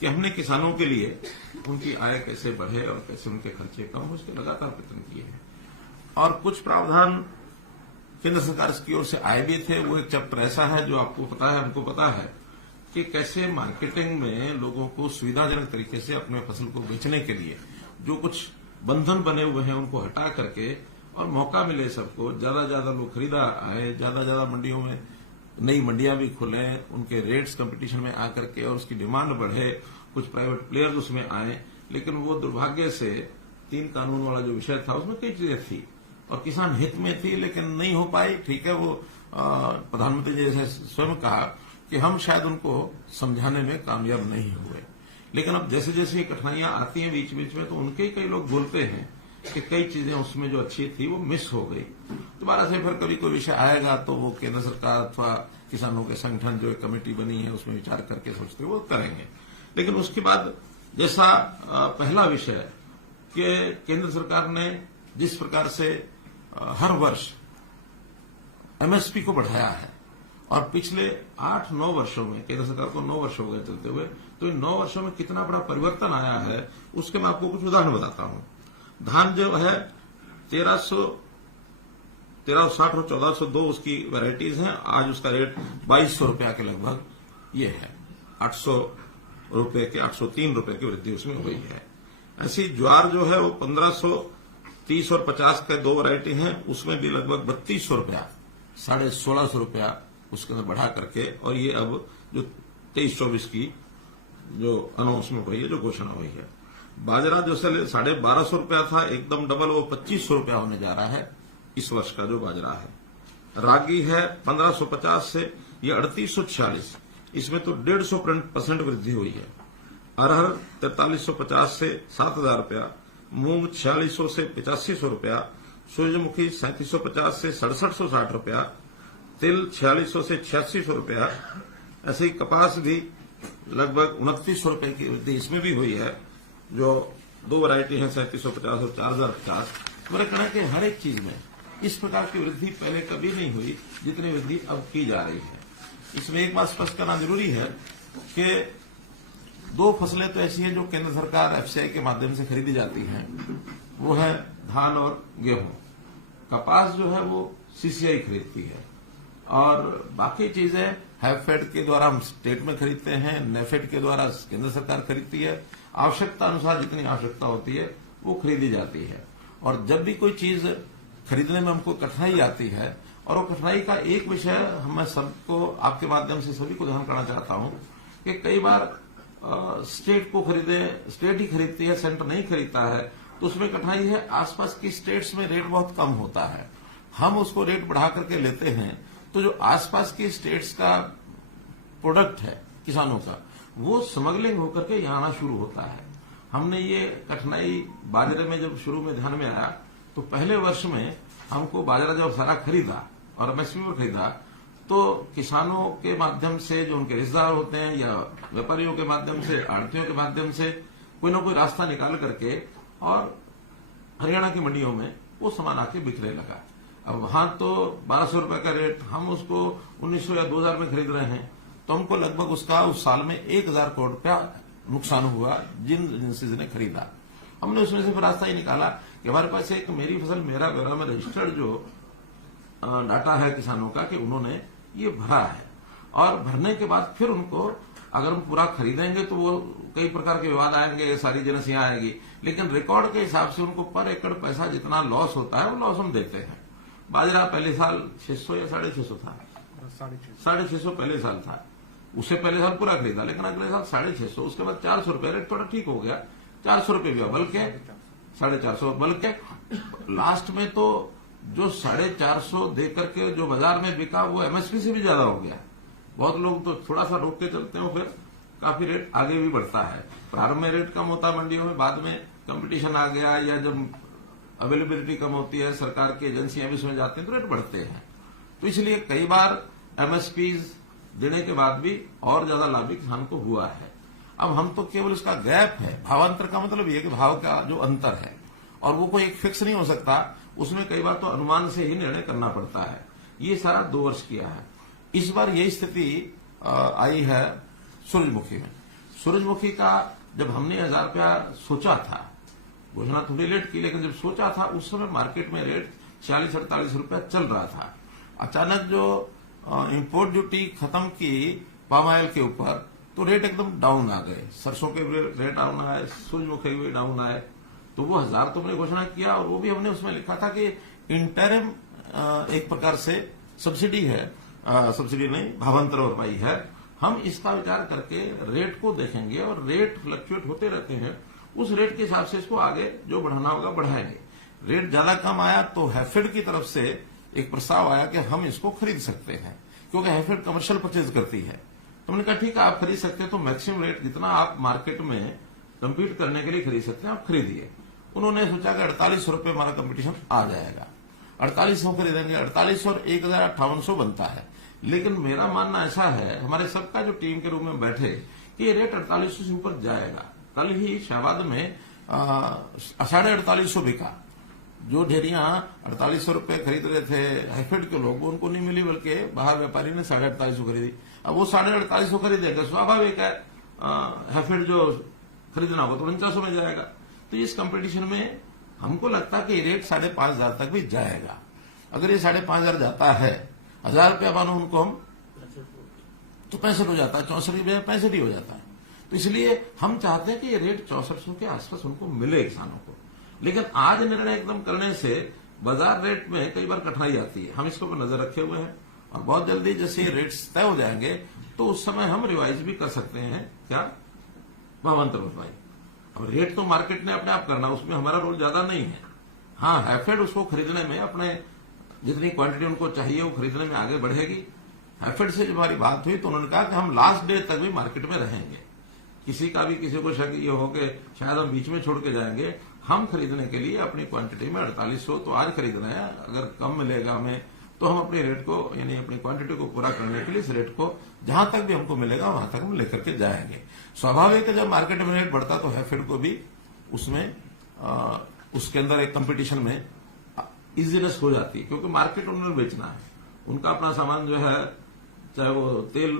कि हमने किसानों के लिए उनकी आय कैसे बढ़े और कैसे उनके खर्चे कम हो, उसके लगातार प्रयत्न किए हैं। और कुछ प्रावधान केंद्र सरकार की ओर से आए भी थे। वो एक चैप्टर ऐसा है जो आपको पता है, हमको पता है कि कैसे मार्केटिंग में लोगों को सुविधाजनक तरीके से अपने फसल को बेचने के लिए जो कुछ बंधन बने हुए हैं उनको हटा करके और मौका मिले सबको, ज्यादा लोग खरीदा आए, ज्यादा मंडियों में नई मंडियां भी खुले, उनके रेट्स कंपटीशन में आकर के और उसकी डिमांड बढ़े, कुछ प्राइवेट प्लेयर्स उसमें आए। लेकिन वो दुर्भाग्य से 3 कानून वाला जो विषय था उसमें कई चीजें थी और किसान हित में थी लेकिन नहीं हो पाई। ठीक है, वो प्रधानमंत्री जी ने स्वयं कहा कि हम शायद उनको समझाने में कामयाब नहीं हुए। लेकिन अब जैसे जैसे ये कठिनाइयां आती हैं बीच बीच में, तो उनके कई लोग बोलते हैं कि कई चीजें उसमें जो अच्छी थी वो मिस हो गई। दोबारा से फिर कभी कोई विषय आएगा तो वो केंद्र सरकार अथवा किसानों के संगठन जो एक कमेटी बनी है उसमें विचार करके सोचते वो करेंगे। लेकिन उसके बाद जैसा पहला विषय कि केंद्र सरकार ने जिस प्रकार से हर वर्ष एमएसपी को बढ़ाया है और पिछले 8-9 वर्षों में, केंद्र सरकार को 9 वर्ष हो गए चलते हुए, तो इन 9 वर्षों में कितना बड़ा परिवर्तन आया है उसके मैं आपको कुछ उदाहरण बताता हूं। धान जो है 1360 और 1402 उसकी वैरायटीज हैं। आज उसका रेट 2200 रुपया के लगभग ये है। 800 रुपये के 803 रुपये की वृद्धि उसमें हुई है। ऐसी ज्वार जो है वो 1530 और 50 के 2 वैरायटी हैं, उसमें भी लगभग 3200 रुपया, 1650 रुपया उसके अंदर बढ़ा करके, और ये अब जो 23-24 की जो अनाउंसमेंट हुई है, जो घोषणा हुई है। बाजरा जो 1250 रुपया था, एकदम डबल, वो 2500 रुपया होने जा रहा है इस वर्ष का जो बाजरा है। रागी है 1550 से ये 3846, इसमें तो 150% वृद्धि हुई है। अरहर 4350 से 7000 रुपया, मूंग 4600 से 8500 रुपया, सूरजमुखी 3750 से 6760 रुपया, तिल 4600 से 8600 रुपया। ऐसे ही कपास भी लगभग 2900 रुपये की वृद्धि इसमें भी हुई है, जो 2 वैरायटी है 3750 और 4050। मेरा कहना है कि हर एक चीज में इस प्रकार की वृद्धि पहले कभी नहीं हुई जितनी वृद्धि अब की जा रही है। इसमें एक बात स्पष्ट करना जरूरी है कि 2 फसलें तो ऐसी हैं जो केंद्र सरकार एफसीआई के माध्यम से खरीदी जाती हैं, वो है धान और गेहूं। कपास जो है वो सीसीआई खरीदती है और बाकी चीजें हैफेड के द्वारा हम स्टेट में खरीदते हैं, नेफेड के द्वारा केंद्र सरकार खरीदती है। आवश्यकता अनुसार जितनी आवश्यकता होती है वो खरीदी जाती है। और जब भी कोई चीज खरीदने में हमको कठिनाई आती है, और वो कठिनाई का एक विषय मैं सबको आपके माध्यम से सभी को ध्यान करना चाहता हूं कि कई बार स्टेट को स्टेट ही खरीदती है, सेंटर नहीं खरीदता है, तो उसमें कठिनाई है। आसपास की स्टेट्स में रेट बहुत कम होता है, हम उसको रेट बढ़ा करके लेते हैं, तो जो आसपास की स्टेट्स का प्रोडक्ट है किसानों का, वो स्मगलिंग होकर के यहां आना शुरू होता है। हमने ये कठिनाई बाजरे में जब शुरू में ध्यान में आया, तो पहले वर्ष में हमको बाजरा जब सारा खरीदा और एमएसपी पर खरीदा, तो किसानों के माध्यम से जो उनके रिश्तेदार होते हैं या व्यापारियों के माध्यम से, आढ़तियों के माध्यम से कोई ना कोई रास्ता निकाल करके और हरियाणा की मंडियों में वो सामान आके बिकने लगा। अब वहां तो 1200 रुपए का रेट, हम उसको 1900 या 2000 में खरीद रहे हैं, तो हमको लगभग उसका उस साल में 1000 करोड़ रुपया नुकसान हुआ जिन एजेंसीज ने खरीदा। हमने उसमें से फिर रास्ता ही निकाला कि हमारे पास एक मेरी फसल मेरा ब्यौरा में रजिस्टर्ड जो डाटा है किसानों का, कि उन्होंने ये भरा है, और भरने के बाद फिर उनको अगर हम पूरा खरीदेंगे तो वो कई प्रकार के विवाद आएंगे, सारी एजेंसियां आएंगी, लेकिन रिकॉर्ड के हिसाब से उनको पर एकड़ पैसा जितना लॉस होता है वो लॉस हम देते हैं। बाजरा पहले साल 600 या 650 था, 650 पहले साल था, उससे पहले साल पूरा खरीदा, लेकिन अगले साल 650, उसके बाद 400 रुपये, रेट थोड़ा ठीक हो गया, 400 रुपये भी, बल्कि 450, बल्कि लास्ट में तो जो 450 दे करके जो बाजार में बिका वो एमएसपी से भी ज्यादा हो गया। बहुत लोग तो थोड़ा सा रोक के चलते हैं, फिर काफी रेट आगे भी बढ़ता है। प्रारंभ में रेट कम होता है मंडियों में, बाद में कंपटीशन आ गया या जब अवेलेबिलिटी कम होती है, सरकार की एजेंसियां भी उसमें जाती हैं, तो रेट बढ़ते हैं। तो इसलिए कई बार एमएसपीज देने के बाद भी और ज्यादा लाभ किसान को हुआ है। अब हम तो केवल इसका गैप है, भावांतर का मतलब ये कि भाव का जो अंतर है, और वो कोई एक फिक्स नहीं हो सकता, उसमें कई बार तो अनुमान से ही निर्णय करना पड़ता है। ये सारा 2 वर्ष किया है। इस बार यही स्थिति आई है सूरजमुखी में। सूरजमुखी का जब हमने 1000 रुपया सोचा था, घोषणा थोड़ी लेट की, लेकिन जब सोचा था उस समय मार्केट में रेट 40-48 रुपया चल रहा था। अचानक जो इंपोर्ट ड्यूटी खत्म की पाम ऑयल के ऊपर, तो रेट एकदम डाउन आ गए। सरसों के भी रेट डाउन आए, सूरजमुखी भी डाउन आए। तो वो 1000 तो हमने घोषणा किया, और वो भी हमने उसमें लिखा था कि इंटरिम एक प्रकार से सब्सिडी है, सब्सिडी नहीं, भावांतर भरपाई है। हम इसका विचार करके रेट को देखेंगे, और रेट फ्लक्चुएट होते रहते हैं, उस रेट के हिसाब से इसको आगे जो बढ़ाना होगा बढ़ाएंगे। रेट ज्यादा कम आया तो हैफेड की तरफ से एक प्रस्ताव आया कि हम इसको खरीद सकते हैं, क्योंकि हैफेड कमर्शियल परचेज करती है। तो हमने कहा ठीक है, आप खरीद सकते हैं, तो मैक्सिमम रेट जितना आप मार्केट में कम्पीट करने के लिए खरीद सकते हैं आप खरीदिए। उन्होंने सोचा कि 4800 रुपये हमारा कंपटीशन आ जाएगा, 4800 खरीदेंगे, 4800 और 1058 बनता है। लेकिन मेरा मानना ऐसा है, हमारे सबका जो टीम के रूप में बैठे, कि ये रेट 4800 से ऊपर जाएगा। कल ही शहबाद में 4850 बिका। जो ढेरियां 4800 रुपये खरीद रहे थे हैफेड के लोग, उनको नहीं मिली, बल्कि बाहर व्यापारी ने 4850 खरीदी। अब वो 4850 खरीदेगा, स्वाभाविक है हैफेड जो खरीदना होगा तो 4900 में जाएगा। तो इस कंपटीशन में हमको लगता है कि रेट 5500 तक भी जाएगा। अगर ये 5500 जाता है, 1000 रुपया मानो उनको हम, तो 65 हो जाता है, 64 की बजाय 65 ही हो जाता है। तो इसलिए हम चाहते हैं कि ये रेट 6400 के आसपास उनको मिले किसानों को। लेकिन आज निर्णय एकदम करने से बाजार रेट में कई बार कठिनाई आती है। हम इसके ऊपर नजर रखे हुए हैं, और बहुत जल्दी जैसे ये रेट्स तय हो जाएंगे तो उस समय हम रिवाइज भी कर सकते हैं। क्या? भावांतर भरपाई। और रेट तो मार्केट ने अपने आप करना, उसमें हमारा रोल ज्यादा नहीं है। हाँ, हैफेड उसको खरीदने में, अपने जितनी क्वांटिटी उनको चाहिए वो खरीदने में आगे बढ़ेगी। हैफेड से जब हमारी बात हुई तो उन्होंने कहा कि हम लास्ट डे तक भी मार्केट में रहेंगे। किसी का भी किसी को शक ये हो कि शायद हम बीच में छोड़ के जाएंगे, हम खरीदने के लिए अपनी क्वांटिटी में 4800 तो आज खरीदना है। अगर कम मिलेगा हमें तो हम अपने रेट को, यानी अपनी क्वांटिटी को पूरा करने के लिए इस रेट को जहां तक भी हमको मिलेगा वहां तक हम लेकर के जाएंगे। स्वाभाविक है, जब मार्केट में रेट बढ़ता तो हैफेड को भी उसमें उसके अंदर एक कंपटीशन में इजीनेस हो जाती है, क्योंकि मार्केट उन्होंने बेचना है। उनका अपना सामान जो है, चाहे वो तेल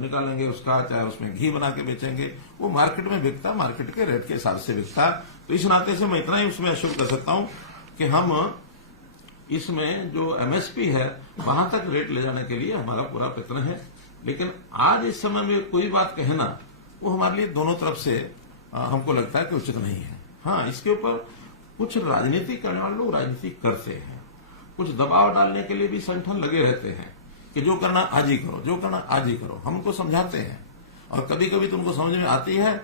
निकालेंगे उसका, चाहे उसमें घी बना के बेचेंगे, वो मार्केट में बिकता, मार्केट के रेट के हिसाब से बिकता। तो इस नाते से मैं इतना ही उसमें अश्योर कर सकता हूं कि हम इसमें जो एमएसपी है वहां तक रेट ले जाने के लिए हमारा पूरा प्रयत्न है। लेकिन आज इस समय में कोई बात कहना वो हमारे लिए दोनों तरफ से हमको लगता है कि उचित नहीं है। हाँ, इसके ऊपर कुछ राजनीति करने वाले लोग राजनीति करते हैं, कुछ दबाव डालने के लिए भी संगठन लगे रहते हैं कि जो करना आज ही करो, जो करना आज ही करो। हम उनको समझाते हैं, और कभी कभी तो उनको समझ में आती है।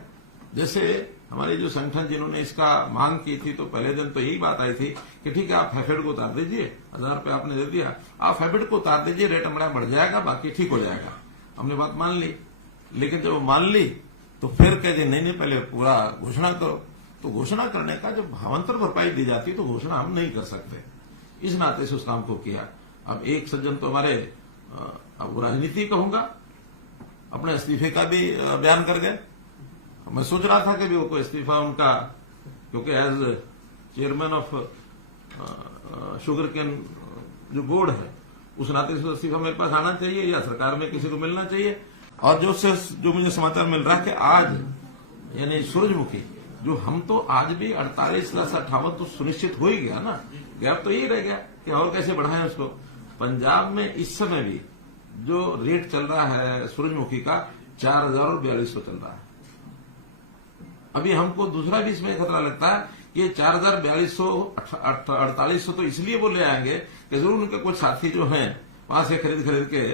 जैसे हमारे जो संगठन जिन्होंने इसका मांग की थी, तो पहले दिन तो यही बात आई थी कि ठीक है, आप हैफेड को उतार दीजिए, 1000 रुपये आपने दे दिया, आप हैफेड को उतार दीजिए, रेट हमारा बढ़ जाएगा, बाकी ठीक हो जाएगा। हमने बात मान ली, लेकिन जब मान ली तो फिर कह दिए नहीं, पहले पूरा घोषणा करो। तो घोषणा करने का जब भावांतर भरपाई दी जाती तो घोषणा हम नहीं कर सकते। इस नाते से उस काम को किया। अब एक सज्जन तो हमारे, अब राजनीति कहूंगा, अपने इस्तीफे का भी बयान कर गए। मैं सोच रहा था कि भी वो कोई इस्तीफा उनका, क्योंकि as chairman of sugar cane जो बोर्ड है, उस नाते से इस्तीफा मेरे पास आना चाहिए या सरकार में किसी को मिलना चाहिए। और जो मुझे समाचार मिल रहा है कि आज यानी सूरजमुखी जो, हम तो आज भी 48-58 तो सुनिश्चित हो ही गया ना, गैप तो यही रह गया कि और कैसे बढ़ाएं उसको। पंजाब में इस समय भी जो रेट चल रहा है सूरजमुखी का 4042 चल रहा है। अभी हमको दूसरा भी इसमें खतरा लगता है कि 4042 4800 तो इसलिए वो ले आएंगे कि जरूर उनके कुछ साथी जो हैं वहां से खरीद के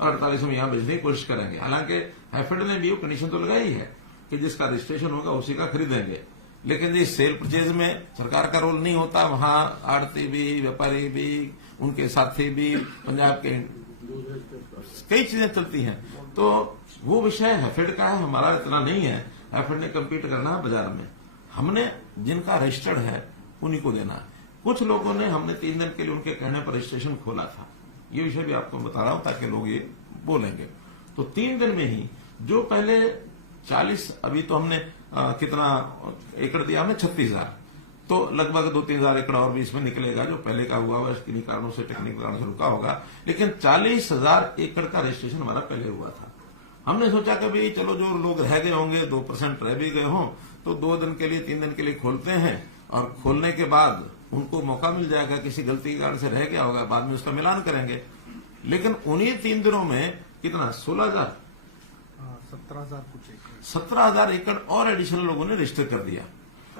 4800 में यहां बेचने की कोशिश करेंगे। हालांकि हैफेड ने भी वो कंडीशन तो लगाई है कि जिसका रजिस्ट्रेशन होगा उसी का खरीदेंगे। लेकिन इस सेल परचेज में सरकार का रोल नहीं होता, वहां आड़ती भी, व्यापारी भी, उनके साथी भी, पंजाब के कई चीजें चलती हैं। तो वो विषय हैफेड का है, हमारा इतना नहीं है। हैफेड ने कम्पीट करना है बाजार में, हमने जिनका रजिस्टर्ड है उन्हीं को देना है। कुछ लोगों ने, हमने 3 दिन के लिए उनके कहने पर रजिस्ट्रेशन खोला था। ये विषय भी आपको बता रहा हूं ताकि लोग ये बोलेंगे। तो 3 दिन में ही जो पहले 40, अभी तो हमने कितना एकड़ दिया, हमने 36,000, तो लगभग 2-3,000 एकड़ और भी इसमें निकलेगा जो पहले का हुआ है, किन्हीं कारणों से, टेक्निकल कारण से रुका होगा। लेकिन 40,000 एकड़ का रजिस्ट्रेशन हमारा पहले हुआ था। हमने सोचा कि भाई चलो जो लोग रह गए होंगे 2% रह भी गए हों तो 2 दिन के लिए 3 दिन के लिए खोलते हैं और खोलने के बाद उनको मौका मिल जाएगा, किसी गलती के कारण से रह गया होगा, बाद में उसका मिलान करेंगे। लेकिन उन्हीं 3 दिनों में कितना 16,000 17,000 कुछ 17,000 एकड़ और एडिशनल लोगों ने रजिस्टर कर दिया।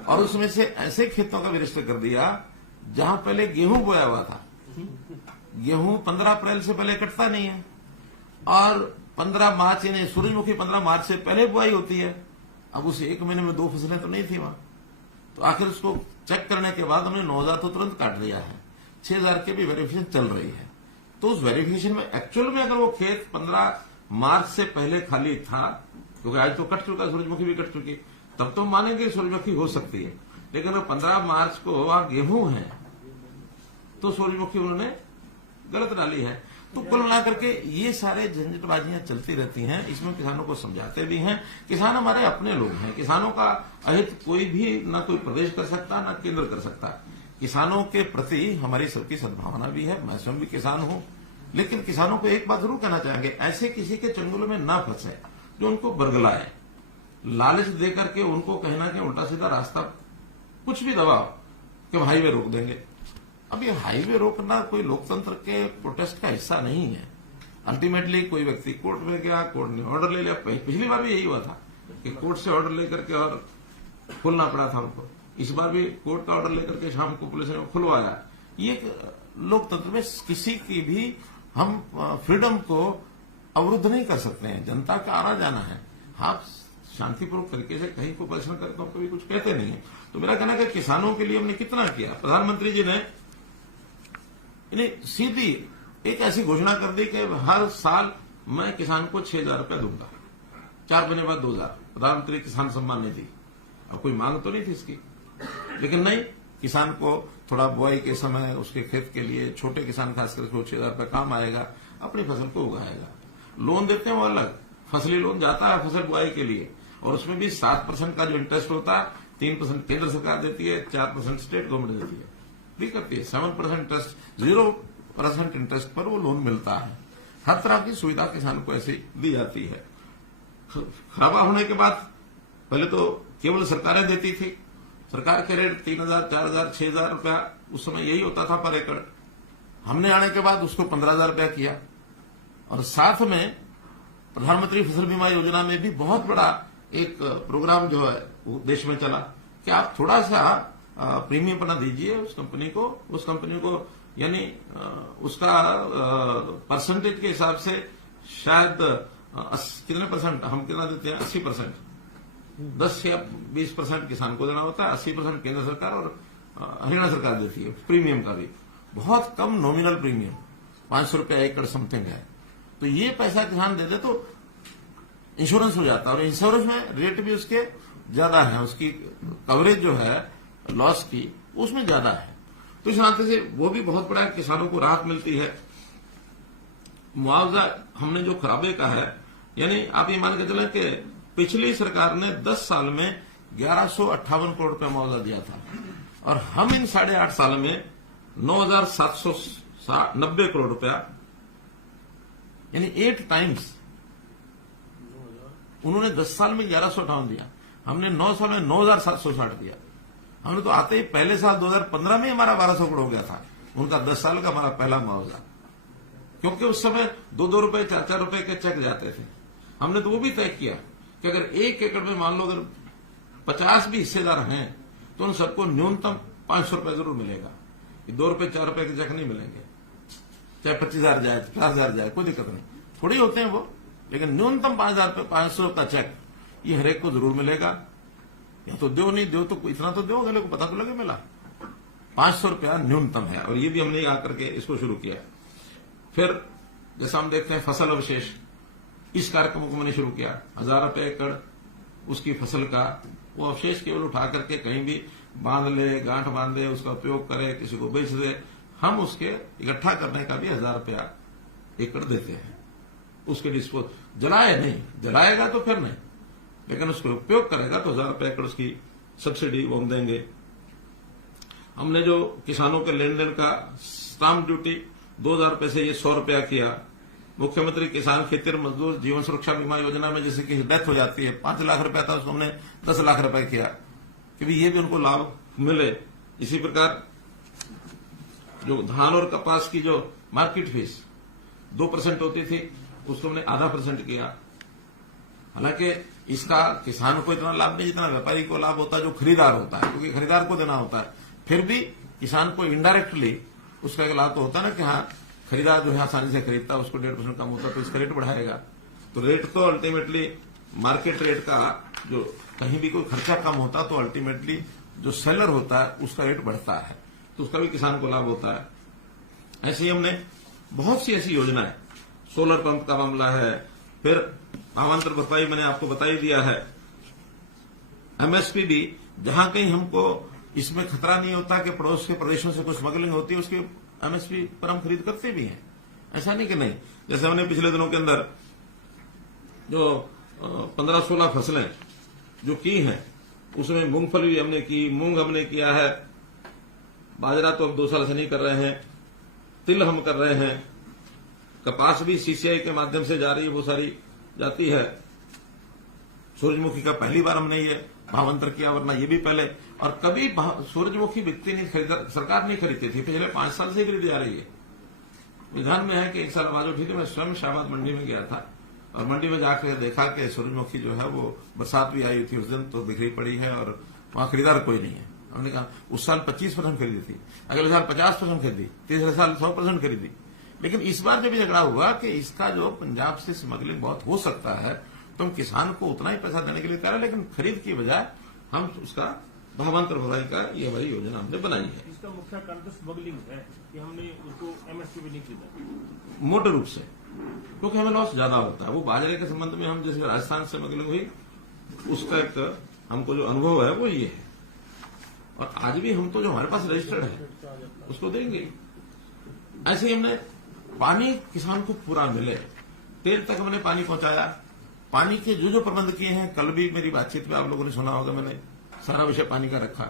और उसमें से ऐसे खेतों का भी रजिस्टर कर दिया जहां पहले गेहूं बोया हुआ था। गेहूं 15 अप्रैल से पहले कटता नहीं है और 15 मार्च यानी सूरजमुखी 15 मार्च से पहले बुआई होती है। अब उस एक महीने में 2 फसलें तो नहीं थी वहां, तो आखिर उसको चेक करने के बाद हमने 9,000 तो तुरंत काट दिया है, 6,000 की भी वेरिफिकेशन चल रही है। तो उस वेरिफिकेशन में एक्चुअल में अगर वो खेत 15 मार्च से पहले खाली था, क्योंकि आज तो कट चुका, सूरजमुखी भी कट चुकी, तब तो मानेंगे सूरजमुखी हो सकती है। लेकिन अगर 15 मार्च को वहां गेहूं है तो सूरजमुखी उन्होंने गलत डाली है। तो कुल मिलाकर के ये सारे झंझटबाजियां चलती रहती हैं। इसमें किसानों को समझाते भी हैं। किसान हमारे अपने लोग हैं। किसानों का अहित कोई भी ना कोई प्रदेश कर सकता ना केंद्र कर सकता। किसानों के प्रति हमारी सबकी सद्भावना भी है। मैं स्वयं भी किसान हूं। लेकिन किसानों को एक बात जरूर कहना चाहेंगे, ऐसे किसी के चंगुल में ना फंसे जो उनको बरगलाए, लालच देकर के उनको कहना कि उल्टा सीधा रास्ता कुछ भी दबाओ कि हम हाईवे रोक देंगे। अब ये हाईवे रोकना कोई लोकतंत्र के प्रोटेस्ट का हिस्सा नहीं है। अल्टीमेटली कोई व्यक्ति कोर्ट में गया, कोर्ट ने ऑर्डर ले लिया। पिछली बार भी यही हुआ था कि कोर्ट से ऑर्डर लेकर के और खुलना पड़ा था उनको। इस बार भी कोर्ट का ऑर्डर लेकर के शाम को पुलिस ने खुलवाया। ये लोकतंत्र में किसी की भी हम फ्रीडम को अवरुद्ध नहीं कर सकते हैं। जनता का आना जाना है। आप शांतिपूर्वक तरीके से कहीं को परेशान करते हो, कभी कुछ कहते नहीं है। तो मेरा कहना है कि किसानों के लिए हमने कितना किया। प्रधानमंत्री जी ने सीधी एक ऐसी घोषणा कर दी कि हर साल मैं किसान को 6,000 रुपया दूंगा, 4 महीने बाद 2,000। प्रधानमंत्री किसान सम्मान निधि। अब कोई मांग तो नहीं थी इसकी, लेकिन नहीं, किसान को थोड़ा बुआई के समय उसके खेत के लिए, छोटे किसान खास करके 6,000 रुपया काम आएगा, अपनी फसल को उगाएगा। लोन देते हैं वो अलग, फसली लोन जाता है फसल बुआई के लिए, और उसमें भी 7% का जो इंटरेस्ट होता है, 3% केंद्र सरकार देती है, 4% स्टेट गवर्नमेंट देती है, भी करती है। 7% इंटरेस्ट, 0% इंटरेस्ट पर वो लोन मिलता है। हर तरह की सुविधा किसान को ऐसी दी जाती है। खराबा होने के बाद पहले तो केवल सरकारें देती थी। सरकार के रेट 3,000, 4,000, 6,000 रुपया उस समय यही होता था पर एकड़। हमने आने के बाद उसको 15,000 रुपया किया, और साथ में प्रधानमंत्री फसल बीमा योजना में भी बहुत बड़ा एक प्रोग्राम जो है वो देश में चला कि आप थोड़ा सा प्रीमियम बना दीजिए उस कंपनी को यानी उसका परसेंटेज के हिसाब से शायद कितने परसेंट हम कितना देते हैं, 80%, 10 या 20% किसान को देना होता है, 80% केंद्र सरकार और हरियाणा सरकार देती है। प्रीमियम का भी बहुत कम नॉमिनल प्रीमियम 500 रुपया एकड़ समथिंग है। तो ये पैसा किसान दे दे तो इंश्योरेंस हो जाता है, और इंश्योरेंस में रेट भी उसके ज्यादा है, उसकी कवरेज जो है लॉस की उसमें ज्यादा है। तो इस नाते से वो भी बहुत बड़ा किसानों को राहत मिलती है। मुआवजा हमने जो खराबे का है, यानी आप ये मान के चलें कि पिछली सरकार ने 10 साल में 1158 करोड़ रुपया मुआवजा दिया था, और हम इन 8.5 साल में 9,790 करोड़ रुपया, यानी 8 टाइम्स। उन्होंने 10 साल में 1158 दिया, हमने 9 साल में 9,760 दिया। हमने तो आते ही पहले साल 2015 में हमारा 1,200 करोड़ हो गया था, उनका 10 साल का हमारा पहला मुआवजा। क्योंकि उस समय 2-2 रुपए 4-4 रुपए के चेक जाते थे। हमने तो वो भी तय किया कि अगर 1 एकड़ में मान लो अगर 50 भी हिस्सेदार हैं तो उन सबको न्यूनतम 500 रुपए जरूर मिलेगा। 2 रुपए 4 रुपए के चेक नहीं मिलेंगे, चाहे 25,000 जाए 50,000 जाए, कोई दिक्कत नहीं, थोड़ी होते हैं वो, लेकिन न्यूनतम 5,500 का चेक ये हरेक को जरूर मिलेगा। या तो दो नहीं दो तो इतना तो दो, अगले को पता तो लगे मिला। 500 रुपया न्यूनतम है, और ये भी हमने आकर के इसको शुरू किया। फिर जैसा हम देखते हैं फसल अवशेष, इस कार्यक्रम को मैंने शुरू किया। 1,000 रुपये एकड़ उसकी फसल का वो अवशेष केवल उठा करके कहीं भी बांध ले, गांठ बांधे, उसका उपयोग करे, किसी को बेच दे। हम उसके इकट्ठा करने का भी 1,000 रुपया एकड़ देते हैं। उसके डिस्पोज, जलाए नहीं, जलाएगा तो फिर नहीं, लेकिन उसको उपयोग करेगा तो 1,000 रुपये एकड़ उसकी सब्सिडी वो हम देंगे। हमने जो किसानों के लेन देन का स्टाम्प ड्यूटी 2,000 रुपये से ये 100 रुपया किया, मुख्यमंत्री किसान खेतीहर मजदूर जीवन सुरक्षा बीमा योजना में जैसे कि डेथ हो जाती है, 5 लाख रुपया था, उसको हमने 10 लाख रुपए किया कि भी ये भी उनको लाभ मिले। इसी प्रकार जो धान और कपास की जो मार्केट फीस 2% होती थी, उसको हमने 0.5% किया। हालांकि इसका किसान को इतना लाभ नहीं जितना व्यापारी को लाभ होता है, जो खरीदार होता है, क्योंकि खरीदार को देना होता है। फिर भी किसान को इनडायरेक्टली उसका एक लाभ तो होता है ना कि हाँ, खरीदार जो है आसानी से खरीदता है, उसको 1.5% कम होता है तो इसका रेट बढ़ाएगा। तो रेट तो अल्टीमेटली मार्केट रेट का, जो कहीं भी कोई खर्चा कम होता तो अल्टीमेटली जो सेलर होता है उसका रेट बढ़ता है, तो उसका भी किसान को लाभ होता है। ऐसे ही हमने बहुत सी ऐसी योजनाएं, सोलर पंप का मामला है, फिर भावांतर भरपाई मैंने आपको बता ही दिया है, एमएसपी भी, जहां कहीं हमको इसमें खतरा नहीं होता कि पड़ोस के प्रदेशों से कुछ स्मगलिंग होती है, उसकी एमएसपी पर हम खरीद करते भी हैं, ऐसा नहीं कि नहीं। जैसे हमने पिछले दिनों के अंदर जो 15-16 फसलें जो की हैं, उसमें मूंगफली भी हमने की, मूंग हमने किया है, बाजरा तो अब 2 साल से नहीं कर रहे हैं, तिल हम कर रहे हैं, कपास भी सीसीआई के माध्यम से जा रही है, वो सारी जाती है। सूरजमुखी का पहली बार हमने ये भावांतर किया, वरना ये भी पहले, और कभी सूरजमुखी बिकती नहीं, सरकार नहीं खरीदती थी, पिछले 5 साल से खरीदी जा रही है। विधान में है कि 1 साल आवाज उठी थी, मैं स्वयं शाहबाद मंडी में गया था और मंडी में जाकर देखा कि सूरजमुखी जो है वो बरसात भी आई थी उस दिन, तो बिखरी पड़ी है और वहां खरीदार कोई नहीं है। हमने कहा उस साल 25% खरीदी थी, अगले साल 50% खरीदी, तीसरे साल 100% खरीदी। लेकिन इस बार जब झगड़ा हुआ कि इसका जो पंजाब से स्मगलिंग बहुत हो सकता है, तो हम किसान को उतना ही पैसा देने के लिए तैयार है, लेकिन खरीद की बजाय हम उसका भावांतर भरपाई का ये बड़ी योजना हमने बनाई है। इसका मुख्य कारण तो स्मगलिंग है कि हमने उसको एमएसपी भी नहीं खरीदा, मोटे रूप से, क्योंकि हमें लॉस ज्यादा होता है। वो बाजरे के संबंध में हम जैसे राजस्थान से स्मगलिंग हुई, उसका एक हमको जो अनुभव है वो ये है, और आज भी हम तो जो हमारे पास रजिस्टर्ड है उसको देंगे। ऐसे ही हमने पानी किसान को पूरा मिले, तेल तक हमने पानी पहुंचाया। पानी के जो जो प्रबंध किए हैं, कल भी मेरी बातचीत में आप लोगों ने सुना होगा, मैंने सारा विषय पानी का रखा।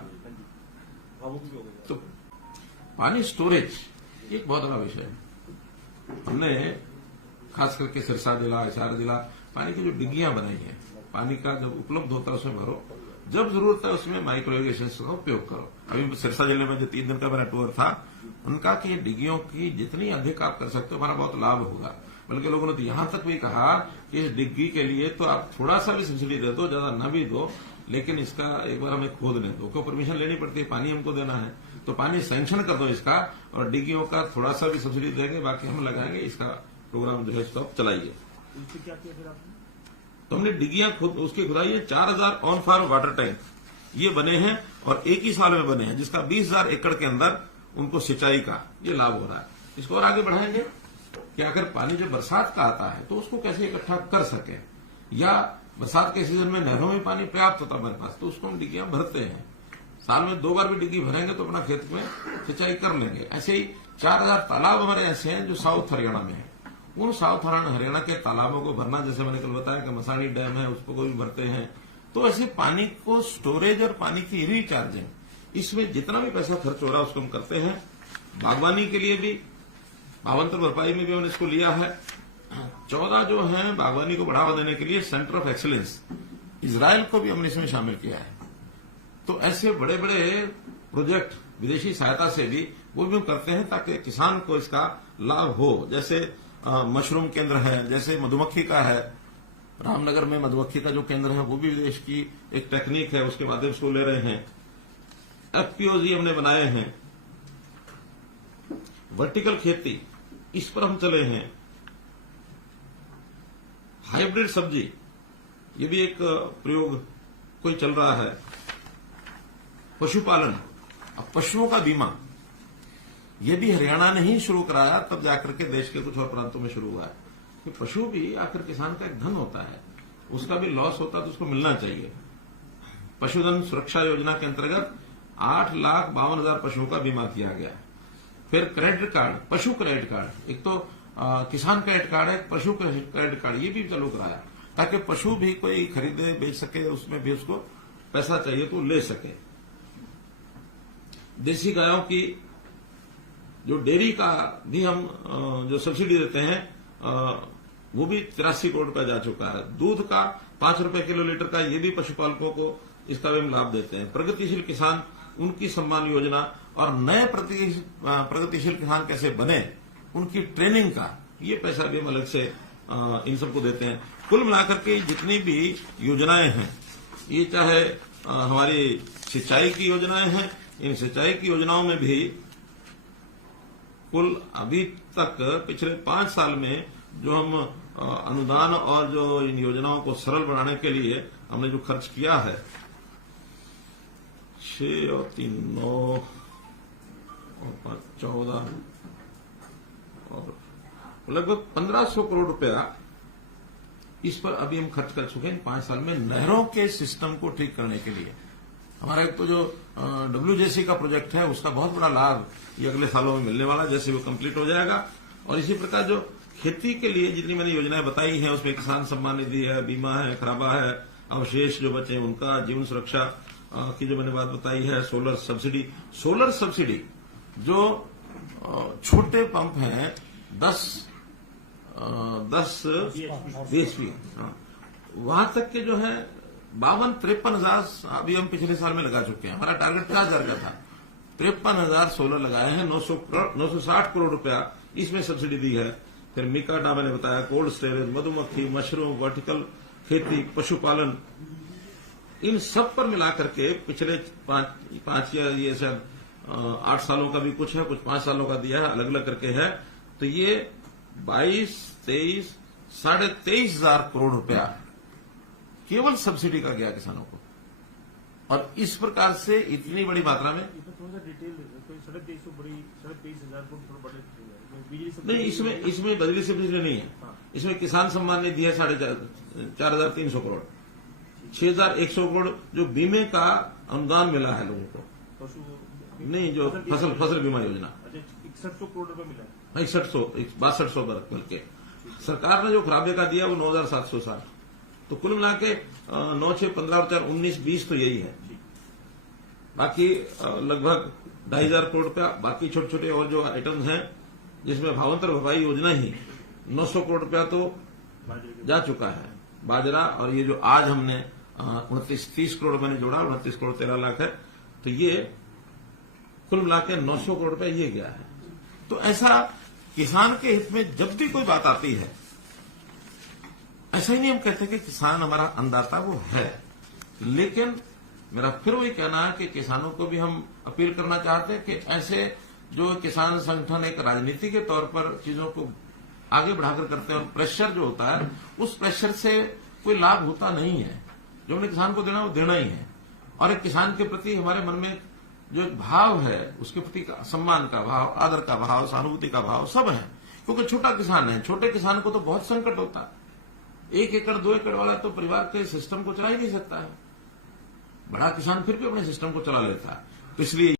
तो पानी स्टोरेज एक बहुत बड़ा विषय है। हमने खास करके सिरसा जिला, हिसार जिला, पानी की जो डिग्गियां बनाई हैं, पानी का जब उपलब्ध होता है उसमें भरो, जब जरूरत है उसमें माइक्रो इरिगेशन का उपयोग करो। अभी सिरसा जिले में जो 3 दिन का मेरा टूर था, उनका कि डिग्गियों की जितनी अधिक आप कर सकते हो हमारा बहुत लाभ होगा। बल्कि लोगों ने तो यहां तक भी कहा कि इस डिग्गी के लिए तो आप थोड़ा सा भी सब्सिडी दे दो, ज्यादा न भी दो, लेकिन इसका एक बार हमें खोदने दो, क्यों परमिशन लेनी पड़ती है, पानी हमको देना है, तो पानी सैंक्शन कर दो इसका, और डिग्गियों का थोड़ा सा भी सब्सिडी देंगे, बाकी हम लगाएंगे। इसका प्रोग्राम जो है इसको आप चलाइए। क्या किया फिर आपने? तो हमने डिग्गियां खुद उसकी खुदाई है, 4000 ऑन फार्म वाटर टैंक ये बने हैं, और एक ही साल में बने हैं, जिसका 20,000 एकड़ के अंदर उनको सिंचाई का ये लाभ हो रहा है। इसको और आगे बढ़ाएंगे कि अगर पानी जब बरसात का आता है तो उसको कैसे इकट्ठा कर सके, या बरसात के सीजन में नहरों में पानी पर्याप्त होता है हमारे पास, तो उसको हम डिग्गियां भरते हैं। साल में 2 बार भी डिग्गी भरेंगे तो अपना खेत में सिंचाई कर लेंगे। ऐसे ही 4000 तालाब हमारे ऐसे हैं जो साउथ हरियाणा में है। उन साउथ हरियाणा के तालाबों को भरना, जैसे मैंने कल बताया कि मसानी डैम है, उसको भी भरते हैं। तो ऐसे पानी को स्टोरेज और पानी की रिचार्जिंग, इसमें जितना भी पैसा खर्च हो रहा है उसको हम करते हैं। बागवानी के लिए भी भावांतर भरपाई में भी हमने इसको लिया है। 14 जो है बागवानी को बढ़ावा देने के लिए सेंटर ऑफ एक्सीलेंस इजराइल को भी हमने इसमें शामिल किया है। तो ऐसे बड़े बड़े प्रोजेक्ट विदेशी सहायता से भी वो भी हम करते हैं ताकि किसान को इसका लाभ हो। जैसे मशरूम केंद्र है, जैसे मधुमक्खी का है, रामनगर में मधुमक्खी का जो केंद्र है वो भी विदेश की एक टेक्निक है, उसके माध्यम से ले रहे हैं। एफपीओजी हमने बनाए हैं। वर्टिकल खेती इस पर हम चले हैं। हाइब्रिड सब्जी ये भी एक प्रयोग कोई चल रहा है। पशुपालन, अब पशुओं का बीमा ये भी हरियाणा ने ही शुरू कराया, तब जाकर के देश के कुछ और प्रांतों में शुरू हुआ है। कि पशु भी आखिर किसान का एक धन होता है, उसका भी लॉस होता है तो उसको मिलना चाहिए। पशुधन सुरक्षा योजना के अंतर्गत 8,52,000 पशुओं का बीमा किया गया। फिर क्रेडिट कार्ड, पशु क्रेडिट कार्ड, एक तो किसान क्रेडिट कार्ड है, पशु क्रेडिट कार्ड ये भी चालू कराया ताकि पशु भी कोई खरीदे बेच सके, उसमें भी उसको पैसा चाहिए तो ले सके। देसी गायों की जो डेयरी का भी हम जो सब्सिडी देते हैं, वो भी 83 करोड़ रुपया जा चुका है। दूध का 5 रुपए किलो लीटर का, ये भी पशुपालकों को इसका भी हम लाभ देते हैं। प्रगतिशील किसान, उनकी सम्मान योजना और नए प्रगतिशील किसान कैसे बने, उनकी ट्रेनिंग का ये पैसा भी हम अलग से इन सबको देते हैं। कुल मिलाकर के जितनी भी योजनाएं हैं, ये चाहे हमारी सिंचाई की योजनाएं हैं, इन सिंचाई की योजनाओं में भी कुल अभी तक पिछले 5 साल में जो हम अनुदान और जो इन योजनाओं को सरल बनाने के लिए हमने जो खर्च किया है, 6 और 3 9 और 5 14 और लगभग 1500 करोड़ रुपया इस पर अभी हम खर्च कर चुके हैं 5 साल में, नहरों के सिस्टम को ठीक करने के लिए। हमारा एक तो जो WJC का प्रोजेक्ट है, उसका बहुत बड़ा लाभ ये अगले सालों में मिलने वाला है, जैसे वो कंप्लीट हो जाएगा। और इसी प्रकार जो खेती के लिए जितनी मैंने योजनाएं बताई हैं, उसमें किसान सम्मान निधि है, बीमा है, खराबा है, अवशेष जो बचे उनका, जीवन सुरक्षा की जो मैंने बात बताई है, सोलर सब्सिडी जो छोटे पंप हैं 10 BHP, वहां तक के जो है 52-53 हजार अभी हम पिछले साल में लगा चुके हैं। हमारा टारगेट 5000 का था, 53,000 सोलर लगाए हैं। 960 करोड़ रुपया इसमें सब्सिडी दी है। फिर मिकाडा मैंने बताया, कोल्ड स्टोरेज, मधुमक्खी, मशरूम, वर्टिकल खेती, पशुपालन, इन सब पर मिलाकर के पिछले 5 या ये शायद 8 सालों का भी कुछ है, कुछ 5 सालों का दिया है, अलग अलग करके है। तो ये 22, 23, 23,500 करोड़ रुपया केवल सब्सिडी का गया किसानों को। और इस प्रकार से इतनी बड़ी मात्रा में थोड़ा सा डिटेल 23,500 को थोड़ा बड़े नहीं, इसमें बदली सब्सिडी नहीं है। इसमें किसान सम्मान निधि है 4,300 करोड़, 6,100 करोड़ जो बीमे का अनुदान मिला है लोगों को, नहीं जो फसल बीमा योजना 6100 करोड़ रुपए मिला है, 6200 बल्कि सरकार ने जो खराबे का दिया वो 9,760। तो कुल मिला के 9, 6, 15 और 4, 19, 20 तो यही है। बाकी लगभग 2,500 करोड़ रुपया बाकी छोटे छोटे और जो आइटम्स हैं, जिसमें भावांतर भरपाई योजना ही 900 करोड़ रुपया तो जा चुका है, बाजरा। और ये जो आज हमने 29-30 करोड़ मैंने जोड़ा, 29 करोड़ 13 लाख है, तो ये कुल मिला के 900 करोड़ रुपया ये गया है। तो ऐसा किसान के हित में जब भी कोई बात आती है, ऐसा ही नहीं हम कहते कि किसान हमारा अन्नदाता, वो है। लेकिन मेरा फिर वही कहना है कि किसानों को भी हम अपील करना चाहते हैं कि ऐसे जो किसान संगठन एक राजनीति के तौर पर चीजों को आगे बढ़ाकर करते हैं, और प्रेशर जो होता है, उस प्रेशर से कोई लाभ होता नहीं है। जो हमने किसान को देना वो देना ही है। और एक किसान के प्रति हमारे मन में जो एक भाव है, उसके प्रति सम्मान का भाव, आदर का भाव, सहानुभूति का भाव सब है। क्योंकि छोटा किसान है, छोटे किसान को तो बहुत संकट होता है। 1 एकड़ 2 एकड़ वाला तो परिवार के सिस्टम को चला ही नहीं सकता है। बड़ा किसान फिर भी अपने सिस्टम को चला लेता है। तो इसलिए